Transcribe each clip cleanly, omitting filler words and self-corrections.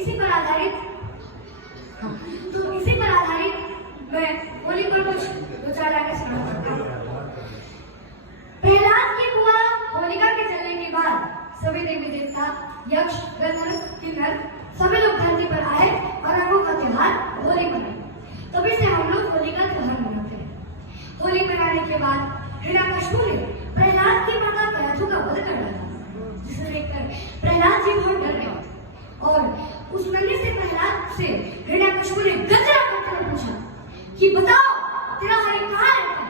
इसी पर आधारित मैं होली पर कुछ विचार आगे सुनाना चाहता हूँ। प्रहलाद की बुआ होलिका के चलने के बाद सभी देवी देवता, यक्ष, गंधर्व, किन्नर सभी लोग धरती पर आए और रंगों का त्योहार होली मनाए। तभी से हम लोग होली का त्योहार मनाते हैं। होली मनाने के बाद हिरण्यकश्यप ने प्रहलाद की माता कैथु का वध कर डाला, जिसे देखकर प्रहलाद जी बहुत डर गए और उस नन्हे से प्रहलाद से हिरण्यकश्यप ने गजरा करते हुए पूछा कि बताओ तेरा हरि कहाँ रहता है?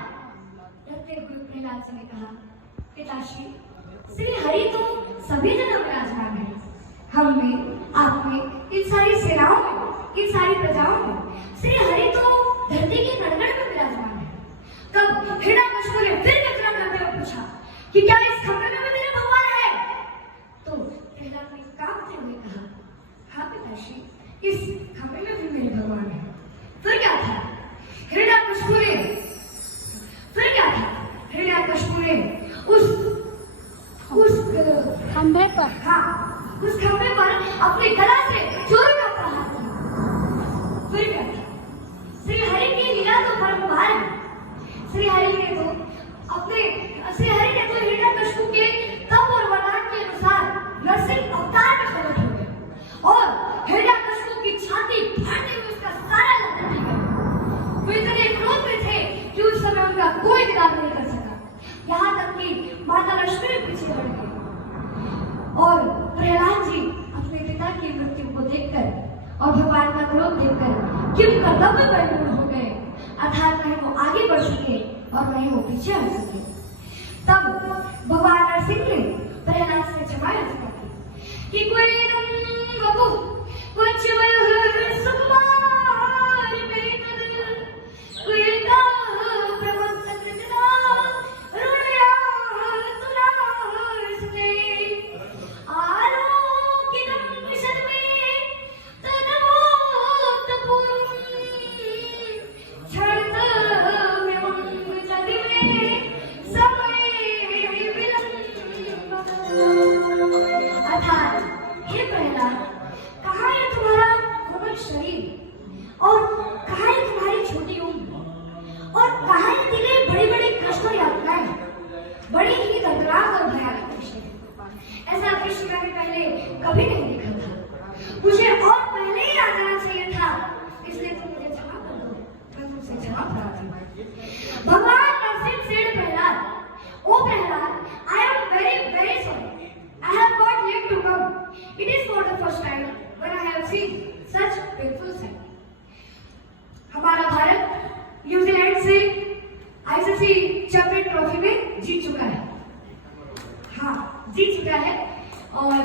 डरते हुए प्रहलाद जी ने कहा, पिताश्री, श्री हरि तो सभी जगह विराजमान है, हम में, आप में, इन सारी सेनाओं में, इन सारी प्रजाओं में श्री हरि तो धरती के कण-कण में विराजमान है। तब हिरण्यकश्यप ने फिर गजरा करते हुए पूछा कि क्या इस खंभे में भी मेरे भगवान है? तो प्रहलाद ने कांपते हुए कहा, हाँ पिताश्री, इस खंभे में भी मेरे भगवान है। फिर क्या था? हिरण्यकश्यप ने उस खंभे पर अपने गला से चोर का प्रहार किया। फिर क्या था? श्री हरि की लीला तो परम्पार है। श्री हरि ने तो हिरण्यकश्यप के तप और वरदान के अनुसार नरसिंह अवतार में प्रकट हो गए और हिरण्यकश्यप की छाती फाड़ते हुए उसका सारा लहू पी गए। वे इतने क्रोध में थे कि उस समय उनका कोई विदार नहीं कर सका। यहाँ तक कि माता लक्ष्मी भी पीछे बढ़ गई और प्रहलाद जी अपने पिता की मृत्यु को देखकर और भगवान का क्रोध देखकर किम कर्तव्य परिपूर्ण हो गए, अर्थात नहीं वो आगे बढ़ सके और नहीं वो पीछे हट सके। तब भगवान नरसिंह ने प्रहलाद से क्षमा याचना की कि कोई बबू कुछ सुकुमार मेरे नदर कोई का प्रमोद कृतना रुणया तुलार से आलोकितम विशदमे तदवोत पूर्वम छंदम्यं जदिमे समय विलंब। अर्थात हे प्रहलाद, कहाँ है तुम्हारा कोमल शरीर और कहाँ है तुम्हारी छोटी उम्र और कहाँ है तेरे बड़ी-बड़ी कष्ट और यातनाएं, बड़ी ही दर्दनाक और भयानक दृश्य। ऐसा दृश्य मैंने पहले कभी नहीं देखा था। मुझे और पहले ही आ जाना चाहिए था, इसलिए तुम मुझे क्षमा कर दो, मैं तुमसे क्षमा प्रार्थी हूँ। भगवान नरसिंह सेठ प्रहलाद, ओ Prahlad, I am very sorry. I have got late to come. It is not the first time when I have seen such painful sight. हमारा भारत न्यूजीलैंड से आईसीसी चैंपियन ट्रॉफी में जीत चुका है। हाँ, जीत चुका है और